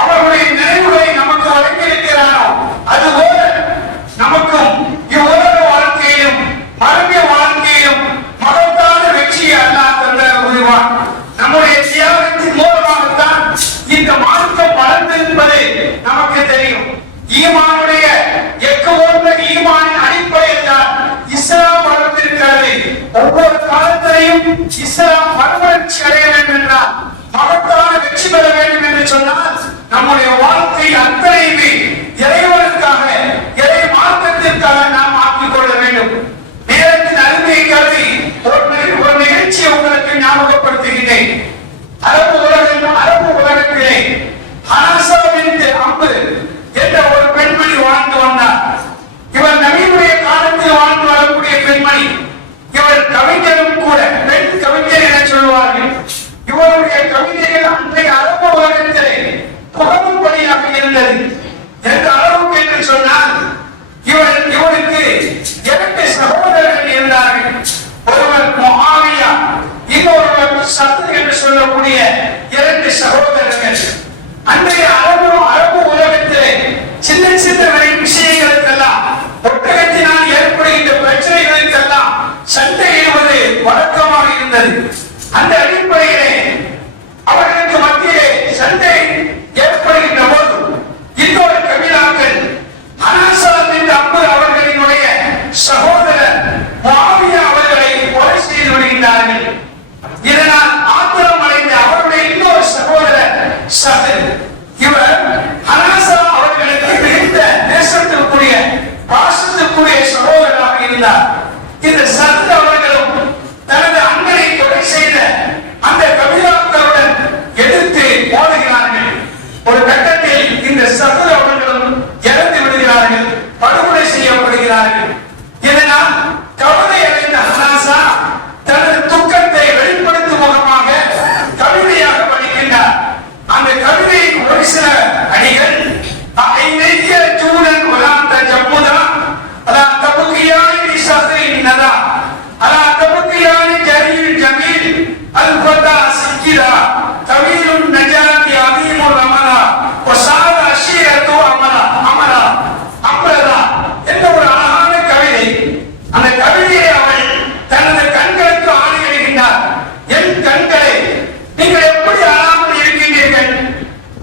அவருடைய நினைவுகளை ஒவ்வொரு காலத்திலையும் இஸ்லாம் மறுமலர்ச்சி அடைய வேண்டும் என்றால், மகத்தான வெற்றி பெற வேண்டும் என்று சொன்னால், நம்முடைய வாழ்க்கை அத்தனையுமே இறைவனுக்காக, இறை மார்க்கத்திற்காக நாம் ஆக்கிக் கொள்ள வேண்டும். நேரத்தின் அருமையை கருதி ஒரு நிகழ்ச்சியை உங்களுக்கு ஞாபகப்படுத்துகிறேன். அரபு உலகத்திலே ஹனாசா பின்த் அம்ர் என்ற ஒரு பெண்மணி வாழ்ந்து வந்தார். இவர் நபியுடைய காலத்தில் வாழ்ந்து வரக்கூடிய பெண்மணி. இவர் கவிஞரும் கூட, பெண் கவிஞர் என சொல்வார்கள். இவருடைய கவிதைகள் அன்றைய அரபு உலகத்திலே புகழும்படியாக இருந்தது. எந்த அளவுக்கு என்று சொன்னால், இவருக்கு 2 சகோதரர்கள் இருந்தார்கள். ஒருவர் முஆவியா, இன்னொருவர் சத்ர் என்று சொல்லக்கூடிய 2 சகோதரர்கள். அன்றைய அரபு உலகத்திலே சின்ன சின்ன விஷயங்களுக்கெல்லாம், ஒட்டகத்தினால் ஏற்படுகின்ற பிரச்சனைகளுக்கெல்லாம் சண்டையிடுவது வழக்கமாக இருந்தது. அந்த அடிப்படையிலே அவர்களுக்கு மத்தியிலே சண்டை ஏற்படுகின்ற போது இன்னொரு கபிலாக்கள் ஹனாசா பின்த் அம்ர் அவர்களினுடைய சகோதரர் முஆவியா அவர்களை கொலை செய்து விடுகின்றார்கள். இதனால் ஆத்திரம் அடைந்த அவருடைய இன்னொரு சகோதரர் சத்ர், இவர் ஹனாசா அவர்களுக்கு மிகுந்த நேசத்திற்குரிய, பாசத்திற்குரிய சகோதரராக இருந்தார். இந்த சத்ர் அவர்களும் தனது அண்ணனை கொலை செய்த அந்த கபிலாக்களுடன் எதிர்த்து போடுகிறார்கள். ஒரு கட்டத்தில் இந்த சத்ர் அவர்களும் இறந்து விடுகிறார்கள், படுகொலை செய்யப்படுகிறார்கள். இதனால் கவலை அடைந்த ஹனாசா தனது துக்கத்தை வெளிப்படுத்தும் முகமாக கவிதையாக படிக்கின்றார். அந்த கவிதையின் ஒரு சில அடிகள், அந்த கவிதையை அவள் தனது கண்களுக்கு ஆணையிடுகின்றார். என் கண்களை நீங்கள் எப்படி அழாமல் இருக்கின்றீர்கள்?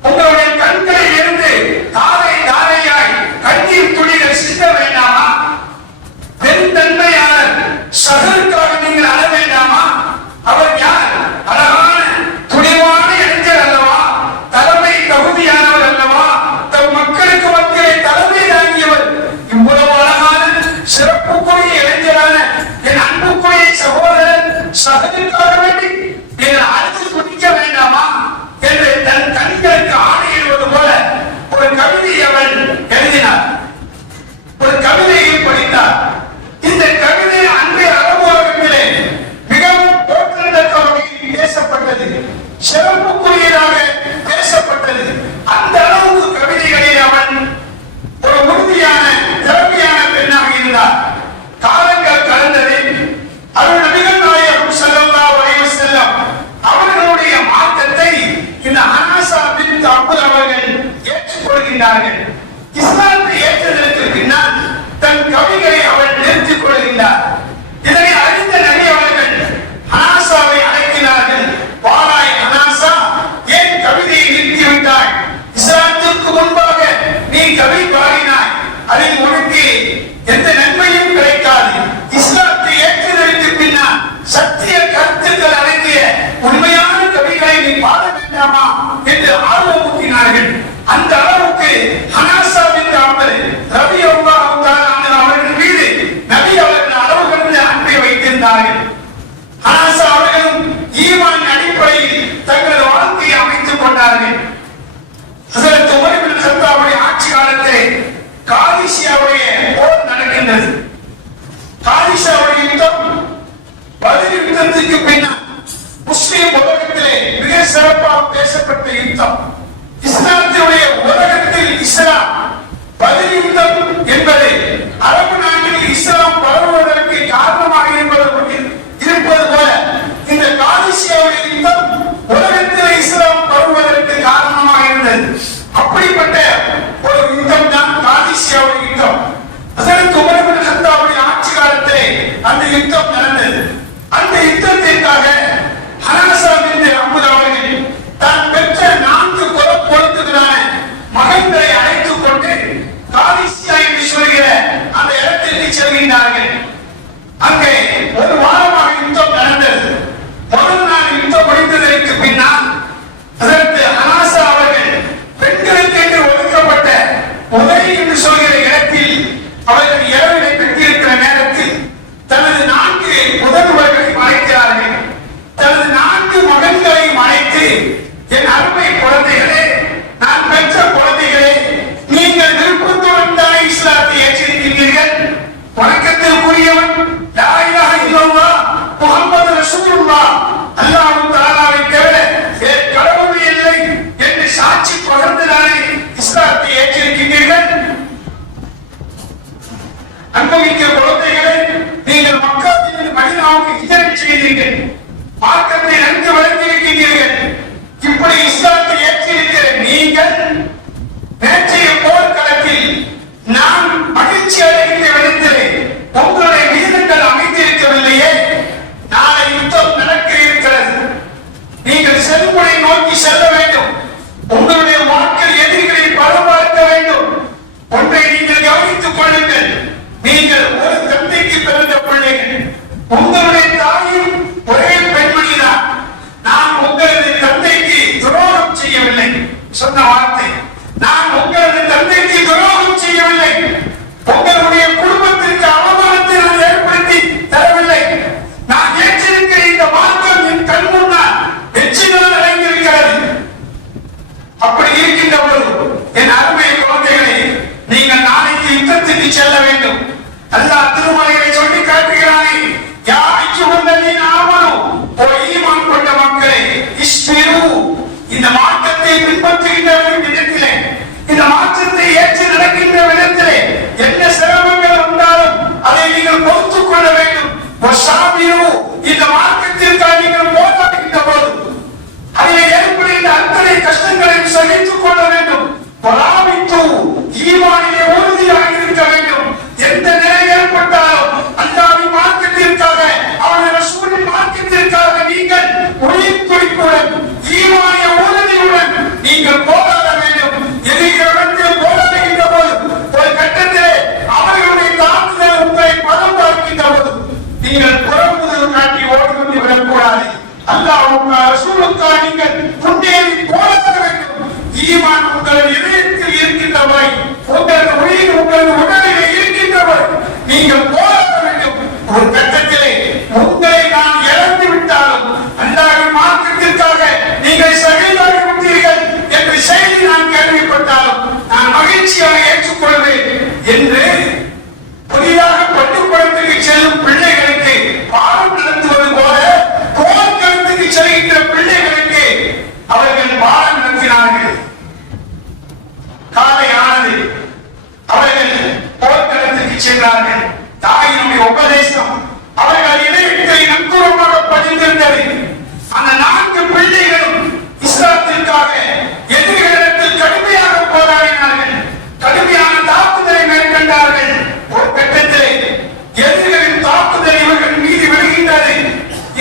உங்களுடைய கண்களில் இருந்து தாரை தாரையாய் கண்ணீர் துளிகள் சிந்த வேண்டாமா? பெருந்தன்மையாளர் சகருக்காக நீங்கள் அழ வேண்டாமா? அவர் யார்? அழகான துணிவான இளைஞர் அல்லவா? தலைமை தகுதியானவர் அல்லவா? தம் மக்களுக்கு மத்தியிலே தலைமை தாங்கியவர். இவ்வளவு அழகான சிறப்புக்குரிய இளைஞரான என் அன்புக்குரிய சகோதரர் சகருக்காக வேண்டி நீங்கள் அழைத்து குடிக்க வேண்டாமா என்று தன் கண்களுக்கு ஆணையிடுவது போல ஒரு கவிதை அவள் எழுதினார். ஒரு கவிதையை படித்தார். இந்த கவிதை அன்றைய அரபு உலகத்திலே மிகவும் போற்றத்தக்க வகையில் பேசப்பட்டது, சிறப்புக்குரியதாக பேசப்பட்டது. அந்த அளவுக்கு கவிதைகளில் அவன் ஒரு உறுதியான, திறமையான பெண்ணாக இருந்தார். காலங்கள் கடந்தது. அருள் நபிகள் நாயகம் ஸல்லல்லாஹு அலைஹி வஸல்லம் அவர்களுடைய மார்க்கத்தை இந்த ஹனாசா பின்த் அம்ர் அவர்கள் ஏற்றுக்கொள்கின்றார்கள். இஸ்லாத்தை ஏற்றதற்கு பின்னால் தன் கவிகளை அவள் நிறுத்திக் கொள்கின்றார். இதனை அறிந்த நபி அவர்கள் ஹனாசாவை அழைக்கிறார்கள். வாராய் ஹனாசா, ஏன் கவிதையை நிறுத்திவிட்டாய்? இஸ்லாத்திற்கு முன்பாக நீ கவி பாடினாய், அதில் உனக்கு எந்த நன்மையும் கிடைக்காது. இஸ்லாத்தை ஏற்றுவதற்கு பின்னால் சத்திய கருத்துக்கள் அடங்கிய உண்மையான கவிகளை நீ பாட வேண்டாமா என்று ஆர்வமூட்டினார்கள். அந்த அளவுக்கு ஹனாசா பின்த் அம்ர் ரலியல்லாஹு தஆலா அவர்கள் மீது நபி அவர்கள் அளவு கடந்த அன்பை வைத்திருந்தார்கள். ஹனாசா அவர்களும் ஈமான் அடிப்படையில் தங்களது வாழ்க்கையை அமைத்துக் கொண்டார்கள். ஹஸரத் உமர் இப்னு கத்தாபுடைய ஆட்சி காலத்திலே காதிசியாவுடைய போர் நடக்கின்றது. காதிசியாவுடைய யுத்தம் பத்ர் யுத்தத்துக்கு பின்னால் முஸ்லிம் உலகத்திலே மிக சிறப்பாக பேசப்பட்ட யுத்தம். இஸ்லாத்தினுடைய உலகத்தில் இஸ்லாம், பத்ர் யுத்தம் என்பது அரபு நாட்டில் இஸ்லாம் பரவுவதற்கு காரணமாக இருப்பது போல இந்த காதிசியாவுடைய யுத்தம் உலகத்தில் இஸ்லாம் பரவுவதற்கு காரணமாக இருந்தது. அப்படிப்பட்ட ஒரு யுத்தம் தான் காதிசியாவுடைய யுத்தம். ஹஸரத் உமர் இப்னு கத்தாபுடைய ஆட்சி காலத்திலே அந்த யுத்தம் நடந்தது. அந்த யுத்தத்திற்காக ஹனாசா பின்த் அம்ர் அவர்கள் தான் பெற்ற 4 பொறுப்புகளான மகன்களை அழைத்துக் கொண்டு காதிசியா என்று சொல்கிற அந்த இடத்திற்கு செல்கின்றார்கள். அங்கே ஒரு வாரமாக அவர்கள் இரவிலை பெற்றிருக்கிற நேரத்தில் தனது 4 புதல்வர்களை மறைக்கிறார்கள். தனது 4 மகன்களையும் அழைத்து, என் அருமை குழந்தைகளே, நான் பெற்ற குழந்தைகளே, நீங்கள் விருப்பத்துடன் தான் இஸ்லாத்தை ஏற்றிருக்கிறீர்கள். வணக்கத்திற்குரியவன் லா இலாஹ இல்லல்லாஹ் முஹம்மது ரசூலுல்லாஹ் அல்லாஹ் தஆலாவை தவிர வேறு கடவுள் இல்லை என்று சாட்சி பகர்ந்துதானே இஸ்லாத்தை ஏற்றிருக்கிறீர்கள். அன்புமிக்க குழந்தைகளே, நீங்கள் மக்காவிலிருந்து மதீனாவுக்கு ஹிஜ்ரத் செய்தீர்கள். மார்க்கத்தை நன்கு வளர்த்திருக்கிறீர்கள். இப்படி இஸ்லாத்தை ஏற்றிருக்கிற நீங்கள் நேற்றைய போர்க்களத்தில் நான் மகிழ்ச்சி அடைகின்ற விதத்திலே உங்களுடைய விகிதங்கள் அமைந்திருக்கவில்லையே. நாளை யுத்தம் நடக்க இருக்கிறது. நீங்கள் செல்முனை நோக்கி செல்ல வேண்டும். உங்களுடைய வாக்கள் எதிரிகளை பலம் பார்க்க வேண்டும். ஒன்றை நீங்கள் கவனித்துக் கொள்ளுங்கள். நீங்கள் ஒரு தந்தைக்கு பிறந்த பிள்ளைகள். உங்களுடைய தாயும் ஒரே பெண்மணிதான். நான் உங்களது தந்தைக்கு துரோகம் செய்யவில்லை. சொன்ன வார்த்தை, நான் உங்களது தந்தைக்கு துரோகம் செய்யவில்லை. உங்களுடைய குடும்பத்திற்கு அவமானத்தை நான் ஏற்படுத்தி தரவில்லை. நான் ஏற்றிருக்கிற இந்த மார்க்கம் என் கண் முன்னால் வெற்றிகள் அடைந்திருக்கிறது. அப்படி இருக்கின்ற போது என் அருமை குழந்தைகளை, நீங்கள் நாளைக்கு யுத்தத்துக்கு செல்ல வேண்டும். அல்லாஹ் திருமலையை சொல்லி காட்டுகிறானே, யா அய்யுஹல்லதீன ஆமனூ, ஓ ஈமான் கொண்ட மக்களே, இஸ்பிரு, இந்த மாற்றத்தை பின்பற்றுகின்ற விதத்திலே, இந்த மாற்றத்தை ஏற்று நடக்கின்ற விதத்திலே என்ன சிரமங்கள் வந்தாலும் அதை நீங்கள் பொறுத்துக் கொள்ள வேண்டும். வஸாபிரு, இந்த மார்க்கத்திற்காக நீங்கள் போராடுகின்ற போது அதில் ஏற்படுகின்ற அத்தனை கஷ்டங்களையும் சகித்துக் கொள்ள வேண்டும். வராபித்து, ஈமானிலே உறுதியாக இருக்க வேண்டும். எந்த நிலை ஏற்பட்டாலும் அல்லாஹ்வின் மார்க்கத்திற்காக, அவருடைய ரசூலின் மார்க்கத்திற்காக நீங்கள் உயிர் துடிப்புடன் ஈமானிய உறுதியுடன் நீங்கள் போராட வேண்டும். எதிரிகளிடத்தில் போராடுகின்ற போது ஒரு கட்டத்திலே அவர்களுடைய தாக்குதல் உங்களை பலம் பார்க்கின்ற போது நீங்கள் புறமுதுகு காட்டி ஓடிக்கொண்டு விடக்கூடாது. அல்லாஹ்வுக்கு ரசூலுக்காக நீங்கள் முன்னேறி போராட வேண்டும். ஈமான் உங்கள் இதயத்தில் இருக்கின்ற வரை, உங்களது உயிர் உங்களது உடலிலே இருக்கின்ற வரை நீங்கள் போராட வேண்டும். ஒரு கட்டத்திலே உங்களை நான் இழந்து விட்டாலும் அல்லாஹ்வின் மார்க்கத்திற்காக நீங்கள் ஷஹீதாகி விட்டீர்கள் என்ற செய்தி நான் கேள்விப்பட்டாலும் நான் மகிழ்ச்சியாக ஏற்றுக்கொள்வேன் என்று புதிதாக பள்ளிக்கூடத்துக்கு செல்லும் பிள்ளைகளுக்கு பாடம் நடத்துவது போல போர்க்களத்துக்கு செல்கின்ற பிள்ளைகளுக்கு அவர்கள் பாடம் நடத்தினார்கள். காலை ஆனது, அவர்கள் போர்க்களத்துக்கு சென்றார்கள். தாயினுடைய உபதேசம் அவர்கள் இதயத்தை நங்கூரமாக பதிந்திருந்தது. அந்த 4 பிள்ளைகளும் இஸ்லாத்திற்காக எதிரிகளிடத்தில் கடுமையாக போராடினார்கள். கடுமையான தாக்குதலை மேற்கொண்டார்கள். ஒரு கட்டத்திலே எதிரிகளின் தாக்குதல் இவர்கள் மீது விழுகின்றது.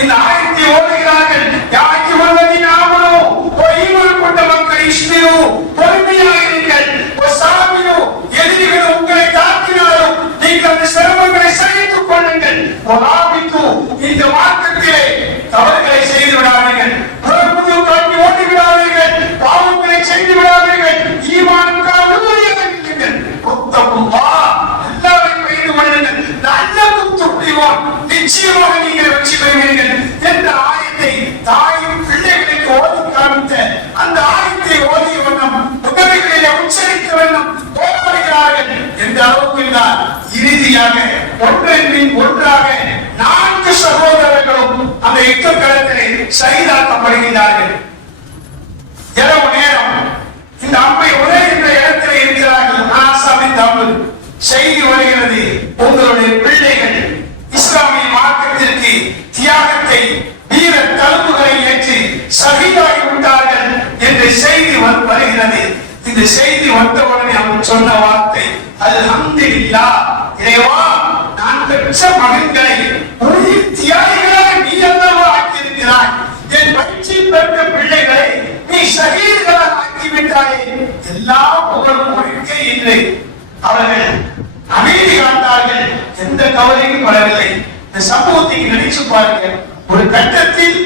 இந்த ஆயத்தை ஓதுகிறார்கள். யா அய்யுஹல்லதீன ஆமனூ, ஓ ஈமான் கொண்ட மக்கள், இஸ்பிரு, பொறுமையாக இருங்கள். வஸாபிரு, எதிரிகள் உங்களை தாக்கினாலும் நீங்கள் அந்த சிரமங்களை சகித்துக் கொள்ளுங்கள். வராபித்து, இந்த மார்க்கத்திலே தவறுகளை செய்து விடாதீர்கள். புறமுதுகு காட்டி ஓடி விடாதீர்கள். பாவங்களை செய்து விடாதீர்கள். ஈமானுக்காக உறுதியாக இருங்கள். உத்தகுல்லாஹ், அல்லாஹ்வை பயந்து கொள்ளுங்கள். லஅல்லகும் துஃப்லிஹூன், நிச்சயமாக நீங்கள் வெற்றி பெறுவீர்கள் என்ற ஆயத்தை தாயும் பிள்ளைகளுக்கு ஓதி காண்பித்த அந்த ஆயத்தை ஓதிய வண்ணம் உதவிகளை உச்சரிக்க வேண்டும் போராடுகிறார்கள் என்ற அளவுக்கு தான் இறுதியாக ஒன்றன் பின் ஒன்றாக 4 சகோதரர்களும் அந்த யுத்த களத்திலே ஷஹீதாக்கப்படுகிறார்கள். இரவு நேரம் இந்த அம்பை உரைகின்ற இடத்திலே இருக்கிறார்கள். ஆசாமின் தமிழ் செய்தி வருகிறது, உங்களுடைய பிள்ளைகள் இஸ்லாமிய மார்க்கத்திற்கு தியாகத்தை, வீர தழும்புகளை ஏற்றி ஷஹீதாகி விட்டார்கள் என்ற செய்தி வருகிறது. இந்த செய்தி வந்தவுடனே அவர் சொன்ன வார்த்தை, அல்ஹம்துலில்லாஹ், இறைவா, நான் பெற்ற மகன்களை உயிர் தியாகிகளாக நீ அல்லவா ஆக்கியிருக்கிறாய். என் வயிற்றை பெற்ற பிள்ளைகளை நீ ஷஹீத்களாக ஆக்கிவிட்டாயே. எல்லா புகழும் உனக்கே இல்லை. அவர்கள் அமைதி காத்தார்கள். எந்த கவலையும் படவில்லை. இந்த சமூகத்தை நினைச்சு பாருங்க. ஒரு கட்டத்தில்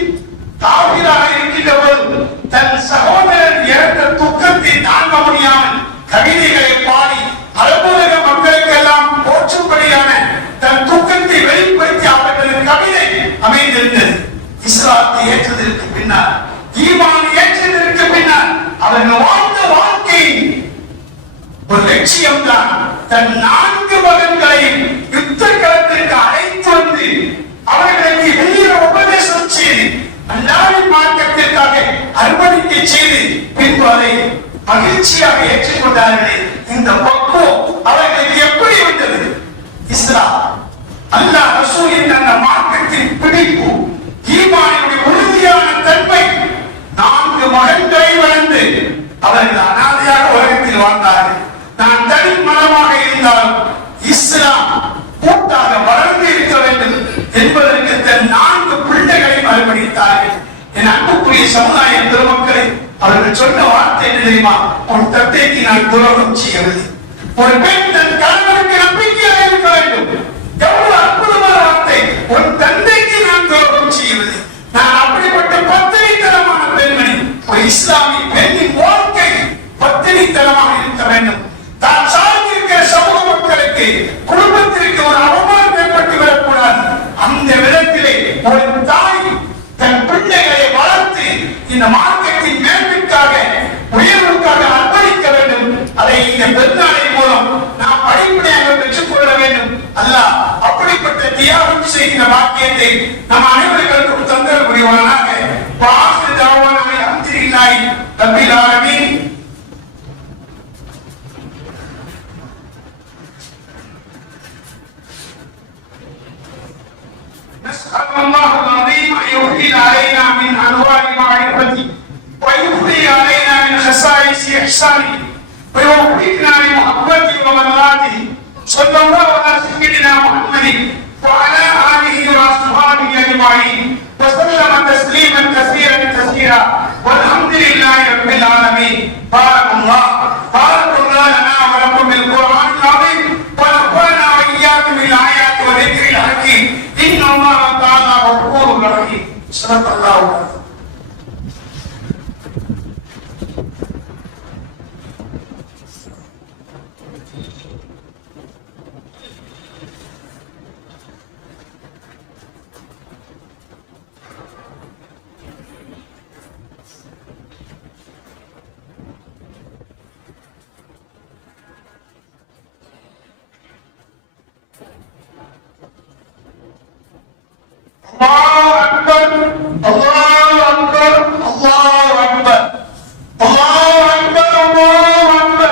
காபிராக இருக்கின்ற போது தன் சகோதரன் இறந்த துக்கத்தை தாங்க முடியாமல் கவிதைகளை பாடி அலுவலக மக்களுக்கு எல்லாம் தன் 4 மகன்களையும் யுத்த களத்திற்கு அழைத்து வந்து அவர்களுக்கு வீர உபதேசம் செய்து அல்லாஹ்வின் மார்க்கத்திற்காக அர்ப்பணிக்க செய்து பின்பு அதை மகிழ்ச்சியாக ஏற்றுக்கொண்டார்களே, இந்த பக்குவம் அவர்களுக்கு எப்படி வந்தது? இஸ்லாம், அல்லாஹ் ரசூலின் அந்த மார்க்கத்தின் பிடிப்பு, ஈமானினுடைய உறுதியான தன்மை. 4 மகன்களை வளர்ந்து அவர்கள் அனாதையாக உலகத்தில் வாழ்ந்தார்கள். நான் தனி மனமாக இருந்தாலும் இஸ்லாம் கூட்டாக வளர்ந்து இருக்க வேண்டும் என்பதற்கு தன் 4 பிள்ளைகளை அர்ப்பணித்தார்கள். என் அன்புக்குரிய சமுதாய பெருமக்களை, அவர்கள் சொன்ன வார்த்தை என்ன தெரியுமா? உன் தந்தைக்கு நான் துரோகம் செய்யவில்லை. ஒரு பெண் தன் கணவனுக்கு நம்பிக்கையாக இருக்க வேண்டும். எவ்வளவு அற்புதமான வார்த்தை! உன் தந்தைக்கு நான் துரோகம் செய்யவில்லை. நான் அப்படிப்பட்ட பத்தினித்தனமான பெண்மணி. ஒரு இஸ்லாமிய பெண்ணின் வாழ்க்கை பத்தினித்தனமாக இருக்க வேண்டும். தான் சார்ந்திருக்கிற சமூக மக்களுக்கு, குடும்பத்திற்கு ஒரு அவமானம் ஏற்பட்டு விடக்கூடாது. அந்த விதத்திலே ஒரு தாய் தன் பிள்ளைகளை வளர்த்து இந்த மார்க்கத்தின் மேன்மைக்காக, உயர்வுக்காக அர்ப்பணிக்க வேண்டும். அதை இந்த பெருநாளின் மூலம் நாம் படிப்படியாக பெற்றுக் கொள்ள வேண்டும். அல்லாஹ் அப்படிப்பட்ட தியாகம் செய்கிற வாக்கியத்தை நம் அனைவருக்கும் தந்தர புரிவானாக. வாஹிரு தஅவானா அல்ஹம்துலில்லாஹி ரப்பில் ஆலமீன். نسأل الله العظيم أن يحيي علينا من أنوار معرفته ويحيي علينا من خصائص إحسانه ويوفقنا لمحبته ومرضاته. صلى الله على سيدنا محمد وعلى آله وأصحابه أجمعين وسلم تسليما كثيرا كثيرا والحمد لله رب العالمين. بارك الله لنا ولكم بالقرآن العظيم ونفعنا وإياكم بالآيات والذكر الحكيم. إن الله تعالى غفور رحيم. صدق الله العظيم. الله أكبر الله أكبر الله أكبر الله أكبر الله أكبر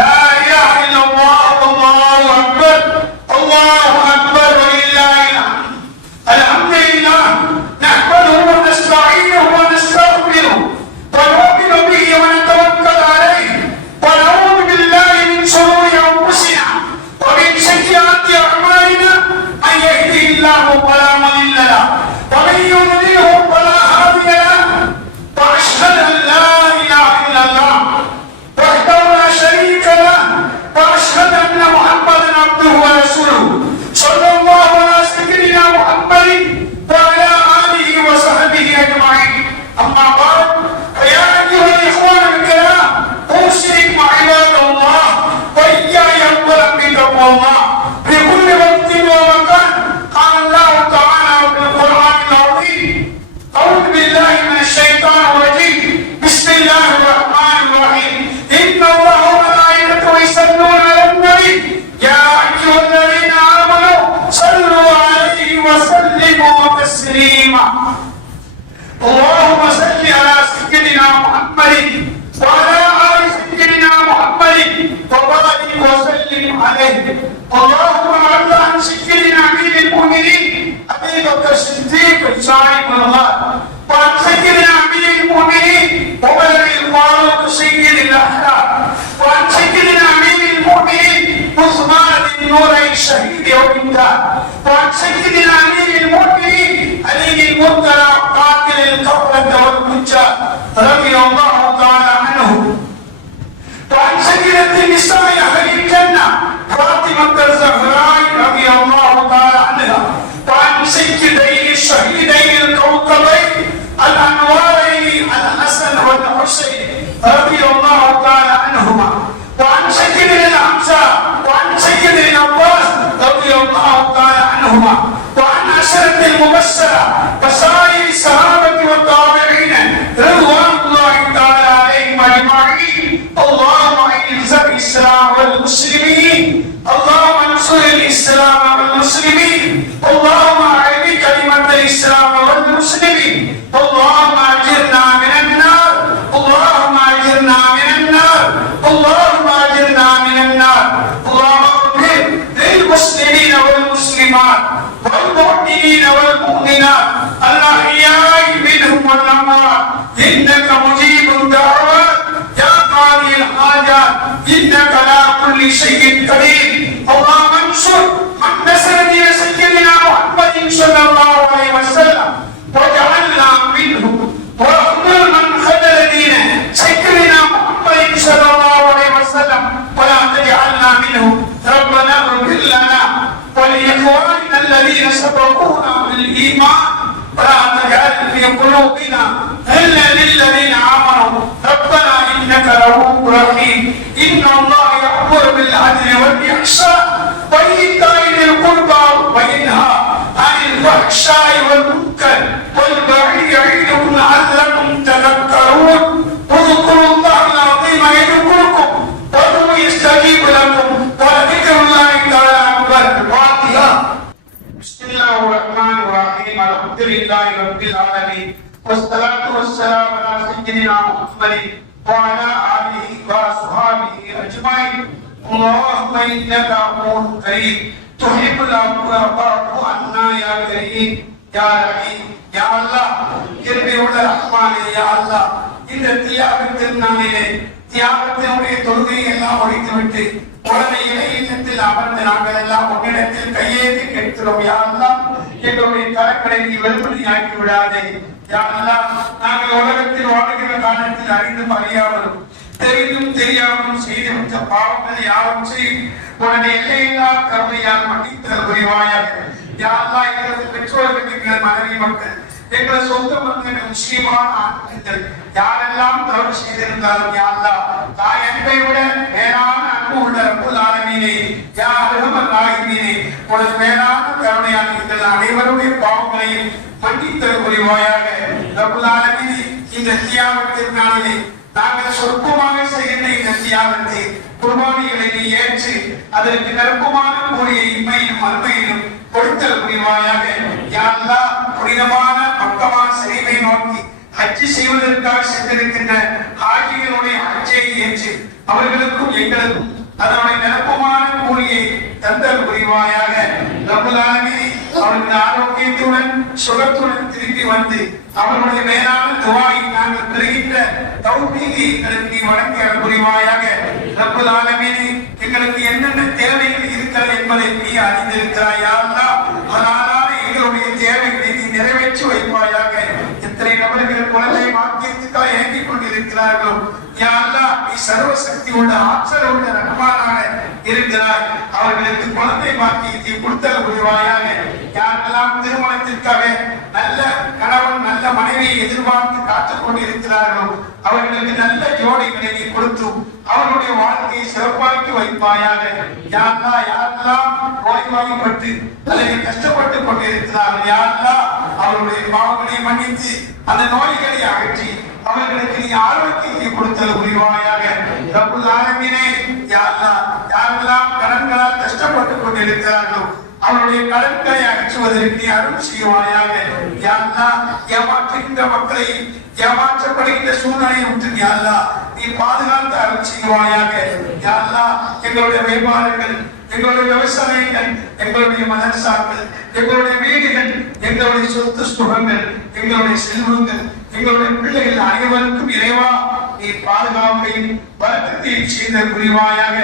لا إله إلا الله الله أكبر الله أكبر ولله الحمد. الحمد لله نحمده ونستعينه ونستغفره ونؤمن به ونتوكل عليه ونعوذ بالله من شرور أنفسنا ومن سيئات أعمالنا. من يهده الله فلا مضل له ومن يضلله فلا هادي له. واشهد ان لا اله الا الله وحده لا شريك له واشهد ان محمدا عبده ورسوله. صلى الله على سيدنا محمد وعلى اله وصحبه اجمعين. اما بعد، فيا ايها الاخوان الكرام، اوصيكم عباد الله واياي اولا بتقوى الله في كل وقت ومكان. قال الله تعالى في القرآن العظيم: أعوذ بالله من الشيطان الرجيم. بسم الله الرحمن الرحيم. إن الله وملائكته يصلون على النبي يا أيها الذين آمنوا صلوا عليه وسلموا تسليما. اللهم صل على سيدنا محمد وعلى آل سيدنا محمد وبارك وسلم عليه. اللهم ارض عن سيدنا أمير المؤمنين أبي بكر الصديق صاحب الله، وعن سيدنا أمير المؤمنين عمر الفاروق سيد الأحرار، وعن سيدنا أمير المؤمنين عثمان بن نورين الشهيد والإمداد، وعن سيدنا أمير المؤمنين علي المرتضى قاتل القبلة والفجار رضي الله تعالى عنه، وعن سيدة النساء أهل الجنة فاطمة الزهراء رضي الله تعالى عنها، وعن سيدي الشهيدين الكوكبين الأنوارين الحسن والحسين رضي الله تعالى عنهما، وعن سيدنا الحمزة وعن سيدنا العباس رضي الله تعالى عنهما، وعن عشرة المبشرة وسائر الصحابة والتابعين رضوان الله تعالى عليهم أجمعين. اللهم أعز الإسلام والمسلمين والمسلمات والمؤمنين والمؤمنات الأحياء منهم والأموات إنك مجيب الدعوات يا قاضي الحاجات إنك على كل شيء قدير. اللهم انصر من نصر دين سيدنا محمد صلى الله عليه وسلم وجعلنا منهم واخذل من خذل دين سيدنا محمد صلى الله عليه وسلم ولا تجعلنا منهم. ربنا اغفر لنا ولإخواننا الذين سبقونا بالإيمان ولا تجعل في قلوبنا غلا للذين آمنوا ربنا إنك رؤوف رحيم. إن الله يأمر بالعدل والإحسان وإيتاء ذي القربى وينهى عن الفحشاء والمنكر والبغي يعظكم لعلكم تذكرون. اذكروا الله العظيم يذكركم وادعوه يستجيب لكم ولذكر الله تعالى أكبر. الفاتحة. بسم الله الرحمن الرحيم. الحمد لله رب العالمين والصلاة والسلام على سيدنا محمد وعلى آله وصحبه أجمعين. اللهم إنك عفو كريم تحب العفو فاعف عنا يا كريم يا رحيم يا الله. கிருபையுள்ள ரஹ்மானே யா அல்லாஹ், இந்த தியாகத்தின் நாளிலே தியாகத்தினுடைய தொழுகையை எல்லாம் ஒழித்துவிட்டு உடனே இலையில் அமர்ந்து நாங்கள் எல்லாம் உன்னிடத்தில் கையேந்தி கேட்கிறோம். யா அல்லாஹ், எங்களுடைய கரங்களை நீ வெறுமனையாக்கி விடாதே. யா அல்லாஹ், நாங்கள் உலகத்தில் வாழ்கிற காலத்தில் அறிந்தும் அறியாமலும் தெரிந்தும் தெரியாமலும் செய்துவிட்ட பாவங்களை யாரும் செய்யும் உடனே எல்லையில்லா கருணையால் மன்னித்தல் புரிவாயாக. யா அல்லாஹ், எங்களது பெற்றோர்கள், எங்கள் மனைவி மக்கள், எங்கள் சொந்த மக்கள், முஸ்லிமான ஆண்கள் யாரெல்லாம் தவறு செய்திருந்தாலும் யா அல்லாஹ், தாய் அன்பை விட மேலான அன்பு உள்ள ரப்புல் ஆலமீனே, யா அர்ஹமர் ராஹிமீனே, உனது மேலான கருணையால் எங்கள் அனைவருடைய பாவங்களையும் மன்னித்தல் புரிவாயாக. ரப்புல் ஆலமீனே, இந்த தியாகத்தின் நாளிலே நாங்கள் சொற்பமாக செய்கின்ற இந்த தியாகத்தை குர்பானிகளை நீ ஏற்று அதற்கு நெருக்கமான கூடிய இம்மையிலும் மறுமையிலும் கொடுத்தல் புரிவாயாக. யா அல்லாஹ், புனிதமான பக்கமான சரிவை நோக்கி ஹஜ்ஜி செய்வதற்காக சென்றிருக்கின்ற ஹாஜிகளுடைய ஹஜ்ஜை ஏற்று அவர்களுக்கும் எங்களுக்கும் அதனுடைய நிரப்பமான கூலியை தந்தல் புரிவாயாக. ரப்புல் ஆலமீன் அவர்களுடைய ஆரோக்கியத்துடன் சுகத்துடன் திரும்பி வந்து அவர்களுடைய மேலான துஆவை நாங்கள் பெறுகின்ற தௌஃபீகை எங்களுக்கு நீ வழங்கி அருள் புரிவாயாக. ரப்புல் ஆலமீன், எங்களுக்கு என்னென்ன தேவைகள் இருக்கிறது என்பதை நீ அறிந்திருக்கிறாய். யா அல்லாஹ், அதனால எங்களுடைய தேவைகளை நீ நிறைவேற்றி வைப்பாயாக. எத்தனை நபர்கள் குழந்தை வாக்கியத்துக்காக ஏங்கிக் கொண்டிருக்கிறார்களோ, யா அல்லாஹ், நீ சர்வ சக்தி உள்ள ஆற்றல் உள்ள ரஹ்மானாக இருக்கிறாய். அவர்களுக்கு குழந்தை வாக்கியத்தை கொடுத்தல் புரிவாயாக. யாரெல்லாம் திருமணத்திற்காக நல்ல கணவன் நல்ல மனைவியை எதிர்பார்த்து காத்துக் கொண்டிருக்கிறார்களோ அவர்களுக்கு நல்ல ஜோடிகளை நீ கொடுத்து அவர்களுடைய வாழ்க்கையை சிறப்பாக்கி வைப்பாயாக. யாரெல்லாம் நோய்வாய்ப்பட்டு அல்லது கஷ்டப்பட்டு கொண்டிருக்கிறார்கள், யாரெல்லாம் அவர்களுடைய பாவங்களை மன்னித்து அந்த நோய்களை அகற்றி அவர்களுக்கு நீ ஆரோக்கியத்தை கொடுத்தல் புரிவாயாக. ரப்புல் ஆலமீனே, யாரெல்லாம் கடன்களால் கஷ்டப்பட்டு கொண்டிருக்கிறார்களோ அவருடைய கடன்களை அகற்றுவதற்கு நீ அருள் செய்வாயாக. யா அல்லாஹ், ஏமாற்றுகின்ற மக்களை ஏமாற்றப்படுகின்ற சூழ்நிலையை விட்டு யா அல்லாஹ் நீ பாதுகாத்து அருள் செய்வாயாக. யா அல்லாஹ், எங்களுடைய வியாபாரங்கள், எங்களுடைய விவசாயங்கள், எங்களுடைய மதரசாக்கள், எங்களுடைய வீடுகள், எங்களுடைய சொத்து சுகங்கள், எங்களுடைய செல்வங்கள், எங்களுடைய பிள்ளைகள் அனைவருக்கும் இறைவா நீ பாதுகாப்பையும் பரக்கத்தையும் செய்த புரிவாயாக.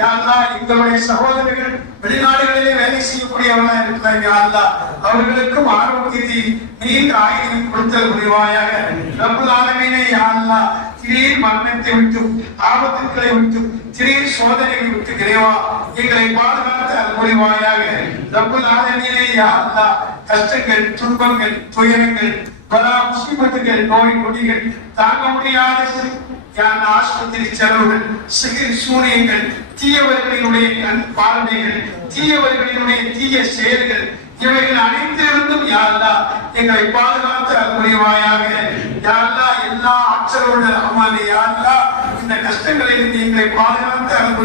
யா அல்லாஹ், எங்களுடைய சகோதரர்கள் வெளிநாடுகளிலே வேலை செய்யக்கூடியவர்களாக இருக்கிறார். யா அல்லாஹ், அவர்களுக்கும் ஆரோக்கியத்தை நீண்ட ஆயுளையும் கொடுத்தல் புரிவாயாக. ரப்புல் ஆலமீனே, யா அல்லாஹ், திடீர் மரணத்தை விட்டும் ஆபத்துக்களை விட்டும் திடீர் சோதனைகளை விட்டு இறைவா எங்களை பாதுகாத்து அருள் புரிவாயாக. ரப்புல் ஆலமீனே, யா அல்லாஹ், கஷ்டங்கள், துன்பங்கள், துயரங்கள், பல முசீபத்துகள், நோய் நொடிகள், தாங்க முடியாத ஆஸ்பத்திரி செலவுகள், சிகிர் சூனியங்கள், தீயவர்களினுடைய கண் பார்வைகள், தீயவர்களினுடைய தீய செயல்கள், இவைகள் அனைத்திலிருந்தும் யா அல்லாஹ் எங்களை பாதுகாத்து அருள் புரிவாயாக. யா அல்லாஹ், எல்லா ஆற்றலோட ரஹ்மானே, யா அல்லாஹ், இந்த கஷ்டங்களில் இருந்து எங்களை பாதுகாத்து அருள்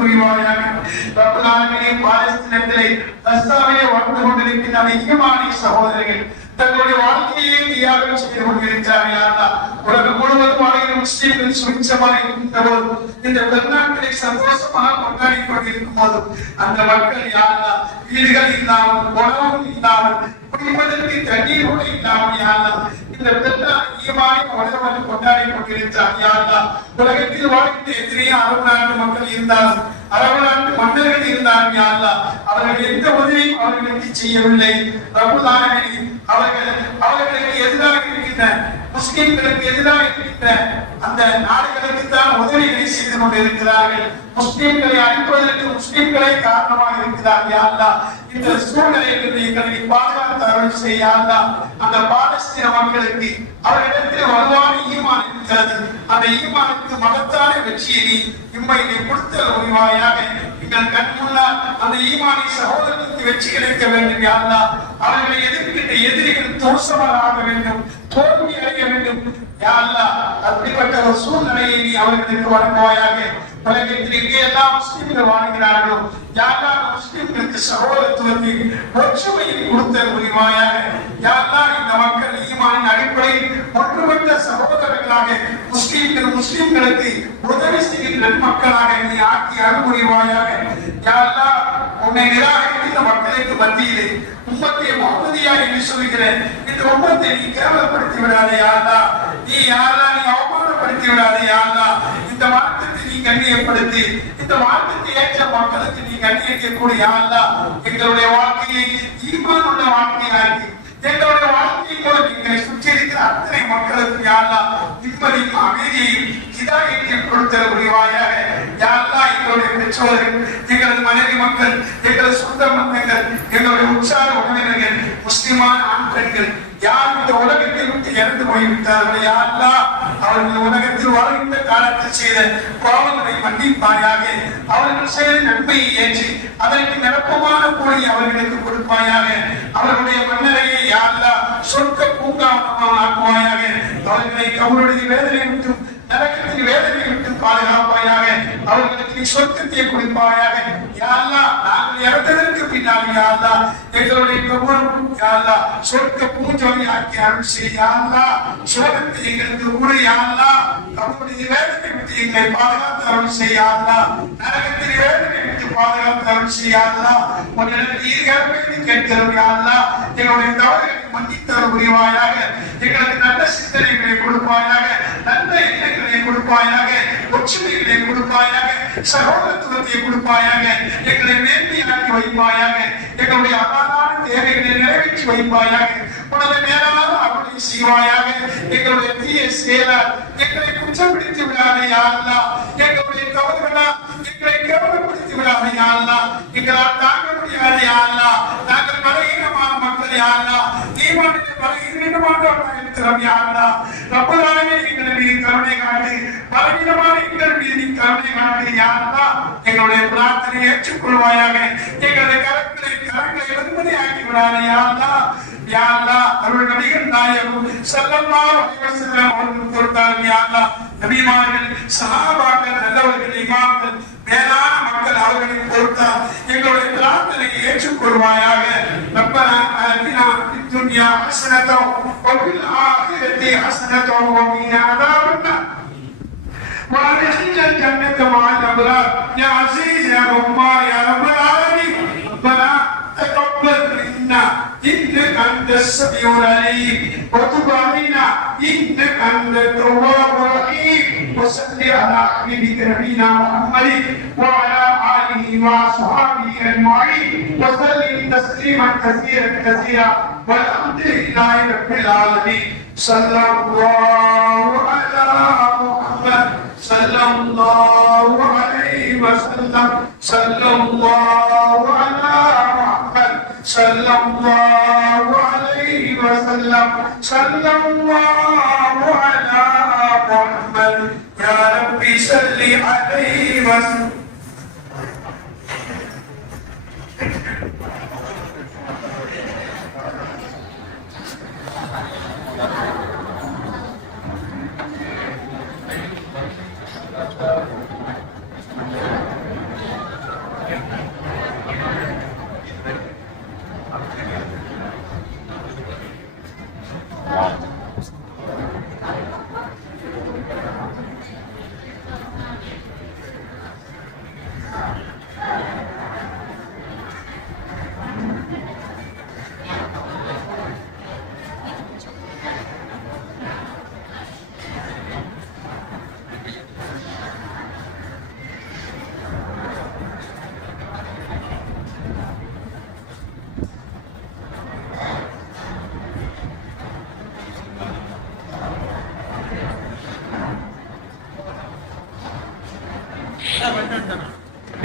புரிவாயாக. ரப்புல் ஆலமீன், பாலஸ்தீனத்திலே கஸ்தாவிலே வாழ்ந்து கொண்டிருக்கின்ற ஈமானிய சகோதரர்கள் தங்களுடைய வாழ்க்கையை தியாகம் செய்து கொண்டிருக்கிறார்கள். உலகம் முழுவதும் வாழ்கிற முஸ்லிம்கள் சுபிட்சமாக இருக்கின்ற போது, இந்த பெருநாட்களை சந்தோஷமாக கொண்டாடி கொண்டிருக்கும் போது, அந்த மக்கள் யாரெல்லாம் வீடுகள் இல்லாமல், உணவு இல்லாமல், குடிப்பதற்கு தண்ணீர் கூட இல்லாமல் யாரெல்லாம் இந்த பெருநாள் ஈமானை உலகம் கொண்டாடி கொண்டிருக்கிறார். யாரெல்லாம் உலகத்தில் வாழ்கின்ற எத்தனையோ அரபு நாட்டு மக்கள் இருந்தாலும், அரபு நாட்டு மன்னர்கள் இருந்தார்கள். யாரெல்லாம் அவர்கள் எந்த உதவியும் அவர்களுக்கு செய்யவில்லை. ரப்பல் ஆலமீன் அவர்களுக்கு எதிராக இருக்கின்ற, முஸ்லிம்களுக்கு எதிராக இருக்கின்ற அந்த நாடுகளுக்கு தான் உதவிகளை செய்து கொண்டிருக்கிறார்கள். முஸ்லிம்களை அழிப்பதற்கு முஸ்லிம்களை காரணமாக இருக்கிறார்கள். யா அல்லாஹ், இந்த சூழ்நிலைகளை எங்களை பாதுகாத்து அருள் செய்ய. யா அல்லாஹ், அந்த பாலஸ்தீன மக்களுக்கு அவர்களிடத்தில் வலுவான ஈமான் இருக்கிறது. அந்த ஈமானுக்கு மகத்தான வெற்றியை இம்மையை கொடுத்த உரிவாயாக எங்கள் கண் முன்னால் அந்த ஈமானி சகோதரர்களுக்கு வெற்றி கிடைக்க வேண்டும். யா அல்லாஹ், அவர்களை எதிர்க்கின்ற எதிரிகள் தோஷமாக ஆக வேண்டும், தோல்வி அடைய வேண்டும். யா அல்லாஹ், அப்படிப்பட்ட ஒரு சூழ்நிலையை நீ அவர்களுக்கு வழங்குவாயாக. உலகத்தில் எங்கே எல்லாம் முஸ்லிம்கள் வாழ்கிறார்களோ, யாரெல்லாம் முஸ்லிம்களுக்கு சகோதரத்துவத்தை ஒற்றுமையை கொடுத்த உரிமையாக. யாரெல்லாம் இந்த மக்கள் ஈமானின் அடிப்படையில் ஒன்றுபட்ட சகோதரர்களாக முஸ்லிம்களுக்கு உதவி செய்கின்ற மக்களாக நீ ஆக்கி அருள்புரிவாயாக. யாரெல்லாம் உன்னை நிராகரிக்கின்ற மக்களுக்கு மத்தியிலே உம்மத்தை முஹம்மதியா என்று சொல்கிறேன், இந்த உம்மத்தை நீ கேவலப்படுத்தி விடாதே. யாரெல்லாம் நீ அவமானப்படுத்தி விடாதே. யாரெல்லாம் இந்த மார்க்கத்தை நீ கண்ணியப்படுத்தி, இந்த மார்க்கத்தை ஏற்ற மக்களுக்கு நீ கண்ணியக்கூடிய அல்லாஹ், எங்களுடைய வாழ்க்கையை ஈமான் உள்ள வாழ்க்கையாக்கி, எங்களுடைய வாழ்க்கையை போல எங்களை சுற்றி இருக்கிற அத்தனை மக்களுக்கு யா அல்லாஹ் நிம்மதியும் அமைதியையும் ஹிதாயத்தையும் கொடுத்த உரிவாயாக. யா அல்லாஹ், எங்களுடைய பெற்றோர்கள், எங்களது மனைவி மக்கள், எங்களது சொந்த பந்தங்கள், எங்களுடைய உற்சாக உறவினர்கள், முஸ்லிமான ஆண் பெண்கள் யார் இந்த உலகத்தை விட்டு இறந்து போய்விட்டார்கள். யா அல்லாஹ், அவர்கள் உலகத்தில் வாழ்கின்ற காலத்தில் செய்த பாவங்களை மன்னிப்பாயாக. அவர்கள் செய்த நன்மையை ஏற்றி அதற்கு நிரப்பமான கூலி அவர்களுக்கு கொடுப்பாயாக. அவர்களுடைய மன்னரையை யா அல்லாஹ் சொர்க்க பூங்காவனமாக ஆக்குவாயாக. அவர்களை அவருடைய வேதனை விட்டு, நரகத்தின் வேதனை விட்டு பாதுகாப்பாயாக. அவர்களுக்கு சொர்க்கத்தை கொடுப்பாயாக. யா அல்லாஹ், நாங்கள் இறந்ததற்கு பின்னால் யா அல்லாஹ் எங்களுடைய கபூர் யா அல்லாஹ் சொர்க்க பூஞ்சோலை ஆக்கி அருள் செய்ய. யா அல்லாஹ், சொர்க்கத்தை எங்களுக்கு கூட யா அல்லாஹ் அவருடைய வேதனை விட்டு எங்களை பாதுகாத்து அருள் செய்ய. யா அல்லாஹ், நரகத்தின் வேதனை விட்டு பாதுகாத்து அருள் செய்ய. யா அல்லாஹ், உன்னிடத்தில் ஈர்கற்பை கேட்கிறோம். யா அல்லாஹ், எங்களுடைய தவறுகளை மன்னித்தருள் புரிவாயாக. எங்களுக்கு நல்ல சிந்தனைகளை கொடுப்பாயாக, நல்ல எண்ணங்களை கொடுப்பாயாக, ஒற்றுமைகளை கொடுப்பாயாக, சகோதரத்துவத்தை கொடுப்பாயாக. எங்களை மேன்மையாக்கி வைப்பாயாக. எங்களுடைய அகாதான தேவைகளை நிறைவேற்றி வைப்பாயாக. உனது மேலான அருளை செய்வாயாக. எங்களுடைய தீய செயலால் எங்களை குற்றப்படுத்தி விடாதே. யா அல்லாஹ், எங்களுடைய தவறுகளால் எங்களை கேவலப்படுத்தி விடாதே. யா அல்லாஹ், எங்களால் தாங்க முடியாது. யா அல்லாஹ், நாங்கள் பலகீனமான மக்கள். யா அல்லாஹ், ஈமானுக்கு பலகீனமானவர்களாக இருக்கிறோம். யா அல்லாஹ், ரப்பல் ஆலமீன் எங்கள் மீது கருணை காட்டு. பலகீனமான எங்கள் மீது நீ கருணை காட்டு. யா அல்லாஹ், எங்களுடைய பிரார்த்தனை ஏற்றுக்கொள்வாயாக. எங்களுடைய கரங்களை வெறுமனையாக்கி விடாதே. யா அல்லாஹ், யா அல்லாஹ், அருள் நபிகள் நாயகம் ஸல்லல்லாஹு அலைஹி வஸல்லம் அவர்கள் கொடுத்தார்கள். யா அல்லாஹ், நபிமார்கள், சஹாபாக்கள், நல்லவர்கள், இமாம்கள், மேலான மக்கள் அவர்களை பொறுத்தால் எங்களுடைய பிரார்த்தனையை ஏற்றுக்கொள்வாயாக. ரப்பனா ஆதினா ஃபித் துன்யா ஹஸனத்தன் வ ஃபில் ஆখিরাতি ஹஸனத்தன் வ கினா அஸாபன்னார் وادخلنا الجنة مع الأبرار يا عزيز يا غفار يا رب العالمين. ربنا تقبل منا إنك أنت السميع العليم وتب علينا إنك أنت التواب الرحيم. وصل على حبيبك نبينا محمد وعلى آله وصحبه أجمعين وسلم تسليما كثيرا كثيرا والحمد لله رب العالمين. صلى الله على محمد صلى الله عليه وسلم. صلى الله على محمد صلى الله عليه وسلم. صلى الله على محمد يا ربي صل عليه وسلم.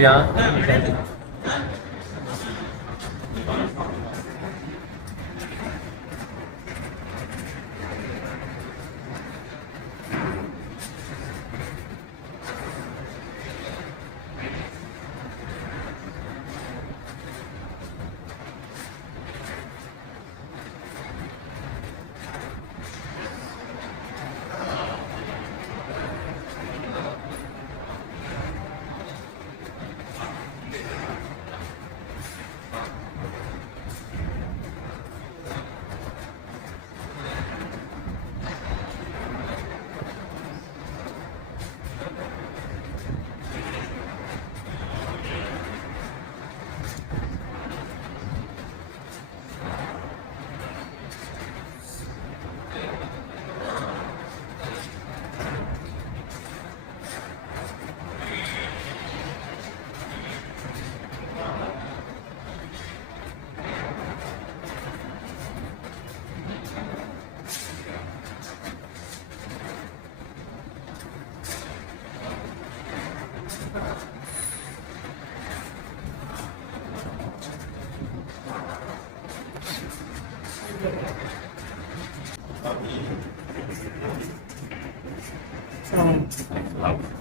அப்படியா? Salam.